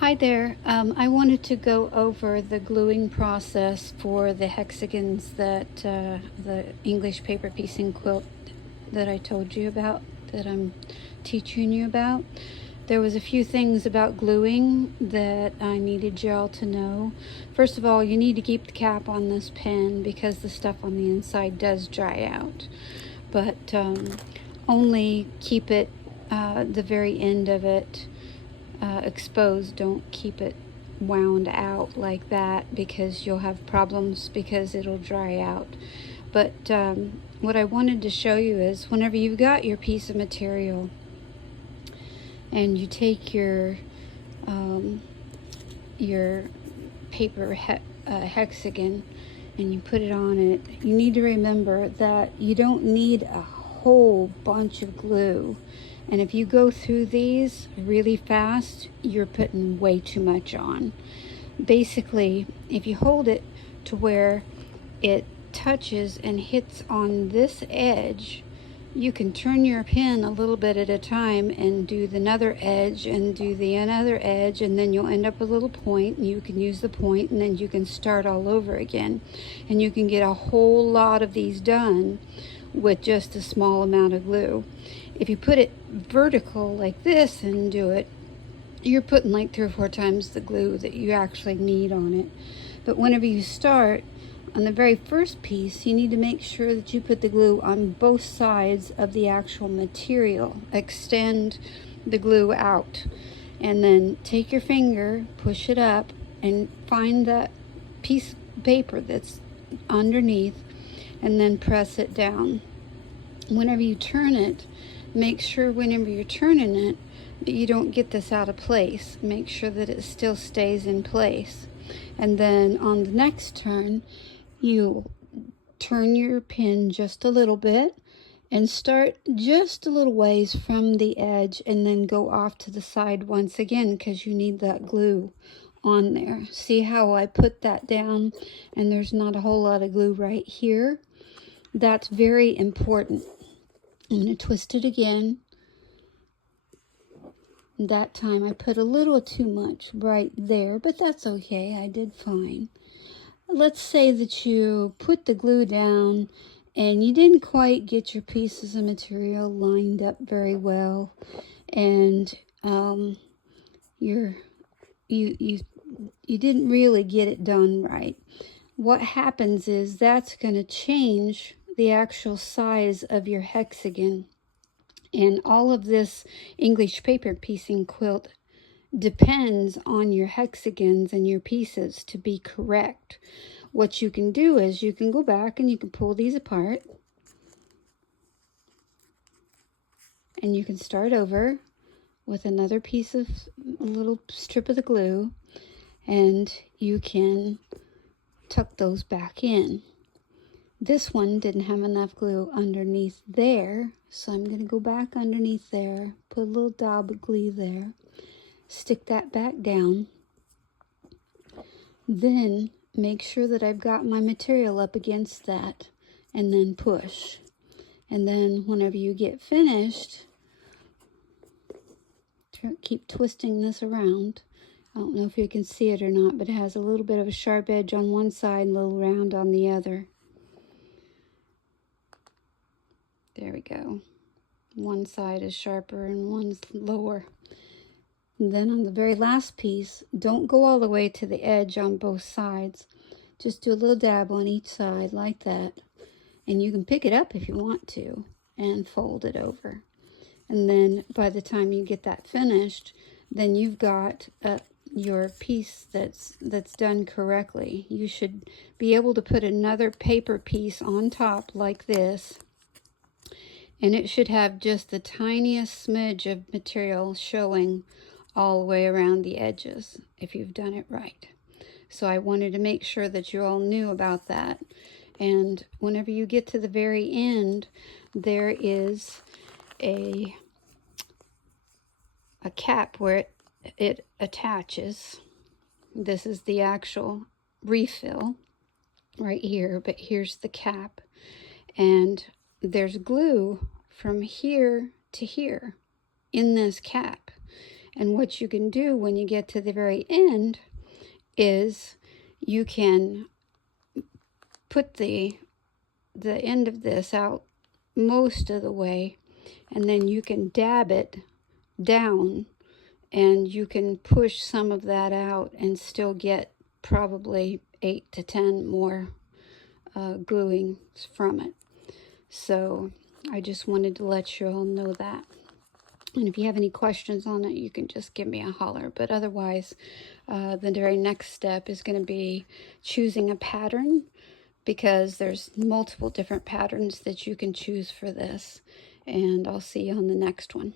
Hi there. I wanted to go over the gluing process for the hexagons that the English paper piecing quilt that I told you about, that I'm teaching you about. There was a few things about gluing that I needed y'all to know. First of all, you need to keep the cap on this pen because the stuff on the inside does dry out. But only keep it, the very end of it, exposed. Don't keep it wound out like that because you'll have problems because it'll dry out. But what I wanted to show you is whenever you've got your piece of material and you take your paper hexagon and you put it on it, you need to remember that you don't need a whole bunch of glue. And if you go through these really fast, you're putting way too much on. Basically, if you hold it to where it touches and hits on this edge, you can turn your pen a little bit at a time and do the another edge and do the another edge, and then you'll end up with a little point, and you can use the point, and then you can start all over again. And you can get a whole lot of these done with just a small amount of glue. If you put it vertical like this and do it, you're putting like 3 or 4 times the glue that you actually need on it. But whenever you start, on the very first piece, you need to make sure that you put the glue on both sides of the actual material. Extend the glue out, and then take your finger, push it up, and find that piece of paper that's underneath, and then press it down. Whenever you turn it, make sure whenever you're turning it that you don't get this out of place. Make sure that it still stays in place. And then on the next turn, you turn your pin just a little bit and start just a little ways from the edge, and then go off to the side once again because you need that glue on there. See how I put that down and there's not a whole lot of glue right here? That's very important. I'm going to twist it again. That time I put a little too much right there, but that's okay. I did fine. Let's say that you put the glue down and you didn't quite get your pieces of material lined up very well, and you didn't really get it done right. What happens is that's going to change the actual size of your hexagon. And all of this English paper piecing quilt depends on your hexagons and your pieces to be correct. What you can do is you can go back and you can pull these apart, and you can start over with another piece of a little strip of the glue, and you can tuck those back in. This one didn't have enough glue underneath there, so I'm going to go back underneath there, put a little dab of glue there, stick that back down, then make sure that I've got my material up against that, and then push. And then whenever you get finished, keep twisting this around. I don't know if you can see it or not, but it has a little bit of a sharp edge on one side and a little round on the other. There we go. One side is sharper and one's lower. And then on the very last piece, don't go all the way to the edge on both sides. Just do a little dab on each side like that. And you can pick it up if you want to and fold it over. And then by the time you get that finished, then you've got your piece that's done correctly. You should be able to put another paper piece on top like this, and it should have just the tiniest smidge of material showing all the way around the edges if you've done it right. So I wanted to make sure that you all knew about that. And whenever you get to the very end, there is a cap where it attaches. This is the actual refill right here, but here's the cap, and there's glue from here to here in this cap. And what you can do when you get to the very end is you can put the end of this out most of the way, and then you can dab it down, and you can push some of that out and still get probably 8 to 10 more gluing from it. So I just wanted to let you all know that. And if you have any questions on it, you can just give me a holler. But otherwise, the very next step is going to be choosing a pattern, because there's multiple different patterns that you can choose for this. And I'll see you on the next one.